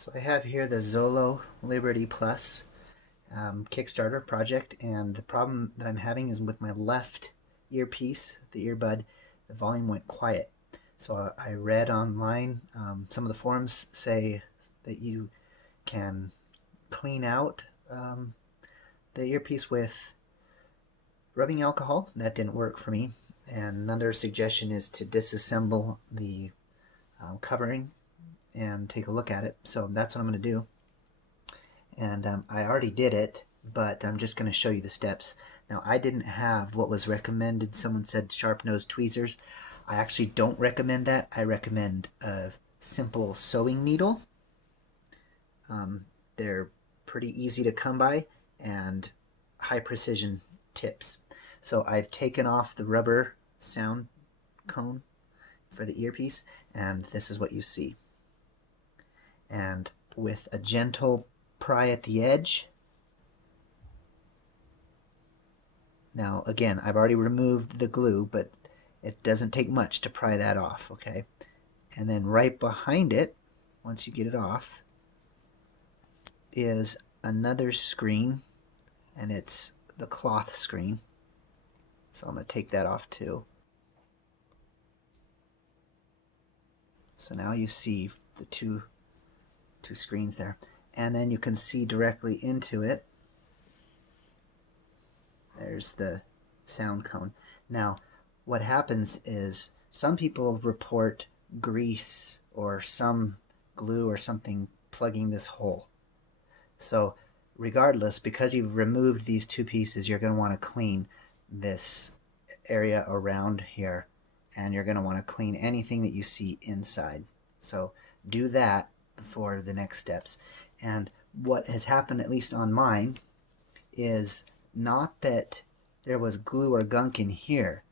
So I have here the Zolo Liberty Plus Kickstarter project, and the problem that I'm having is with my left earpiece, the earbud, the volume went quiet. So I read online, some of the forums say that you can clean out the earpiece with rubbing alcohol. That didn't work for me. And another suggestion is to disassemble the covering and take a look at it. So that's what I'm going to do. And I already did it, but I'm just going to show you the steps. Now, I didn't have what was recommended. Someone said sharp nose tweezers. I actually don't recommend that. I recommend a simple sewing needle. They're pretty easy to come by and high precision tips. So I've taken off the rubber sound cone for the earpiece, and this is what you see. And with a gentle pry at the edge. Now again, I've already removed the glue, but it doesn't take much to pry that off, okay? And then right behind it, once you get it off, is another screen, and it's the cloth screen. So I'm going to take that off too. So now you see the two screens there. And then you can see directly into it. There's the sound cone. Now, what happens is some people report grease or some glue or something plugging this hole. So regardless, because you've removed these two pieces, you're going to want to clean this area around here, and you're going to want to clean anything that you see inside. So do that before the next steps. And what has happened, at least on mine, is not that there was glue or gunk in here,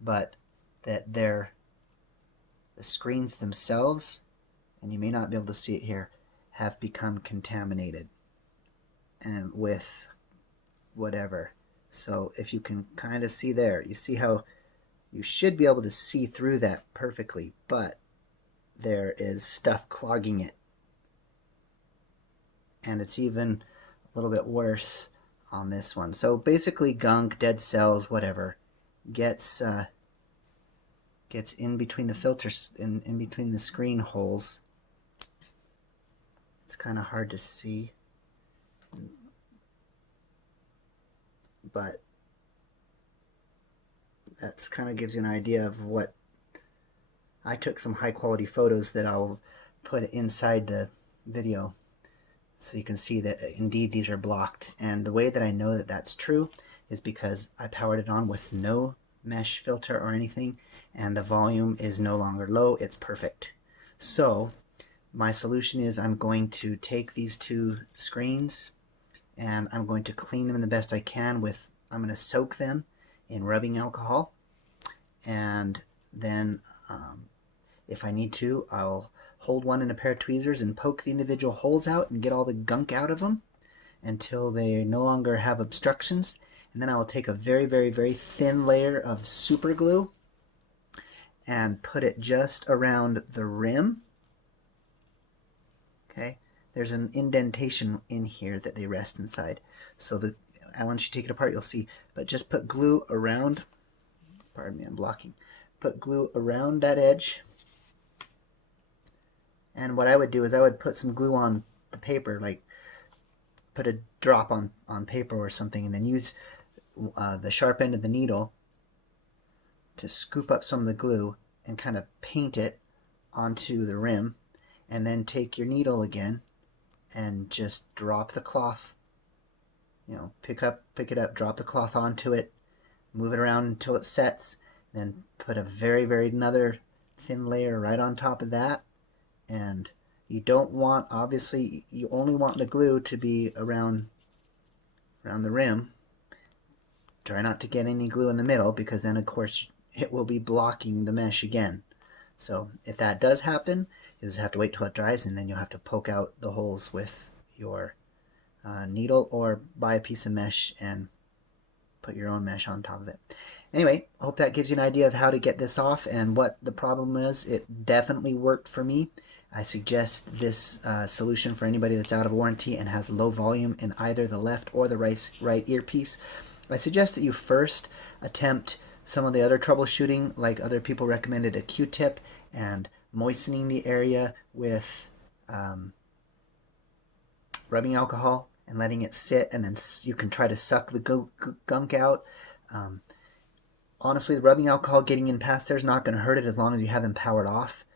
but that the screens themselves, and you may not be able to see it here, have become contaminated and with whatever. So if you can kind of see there, you see how you should be able to see through that perfectly, but there is stuff clogging it. And it's even a little bit worse on this one. So basically gunk, dead cells, whatever, gets in between the filters, in between the screen holes. It's kind of hard to see, but that's kind of gives you an idea of what I took. Some high quality photos that I'll put inside the video, so you can see that indeed these are blocked. And the way that I know that that's true is because I powered it on with no mesh filter or anything, and the volume is no longer low, it's perfect. So my solution is I'm going to take these two screens and I'm going to clean them the best I can with, I'm going to soak them in rubbing alcohol, and then if I need to, I'll hold one in a pair of tweezers and poke the individual holes out and get all the gunk out of them until they no longer have obstructions. And then I will take a very, very, very thin layer of super glue and put it just around the rim. Okay, there's an indentation in here that they rest inside. So once you take it apart, you'll see. But just put glue around, pardon me, I'm blocking. Put glue around that edge. And what I would do is I would put some glue on the paper, like put a drop on paper or something, and then use the sharp end of the needle to scoop up some of the glue and kind of paint it onto the rim, and then take your needle again and just drop the cloth, pick it up, drop the cloth onto it, move it around until it sets, then put a very, very another thin layer right on top of that. And you don't want, obviously, you only want the glue to be around the rim. Try not to get any glue in the middle, because then of course it will be blocking the mesh again. So if that does happen, you just have to wait till it dries, and then you'll have to poke out the holes with your needle, or buy a piece of mesh and put your own mesh on top of it. Anyway, I hope that gives you an idea of how to get this off and what the problem is. It definitely worked for me. I suggest this solution for anybody that's out of warranty and has low volume in either the left or the right earpiece. I suggest that you first attempt some of the other troubleshooting, like other people recommended a Q-tip and moistening the area with rubbing alcohol and letting it sit, and then you can try to suck the gunk out. Honestly, the rubbing alcohol getting in past there is not going to hurt it as long as you have them powered off.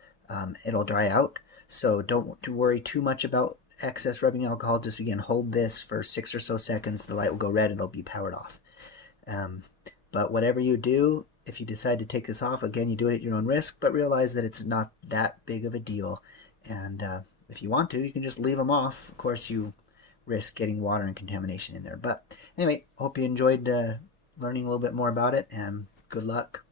It'll dry out, so don't worry too much about excess rubbing alcohol. Just again, hold this for 6 or so seconds. The light will go red. It'll be powered off. But whatever you do, if you decide to take this off, again, you do it at your own risk, but realize that it's not that big of a deal. And if you want to, you can just leave them off. Of course, you risk getting water and contamination in there. But anyway, hope you enjoyed learning a little bit more about it, and good luck.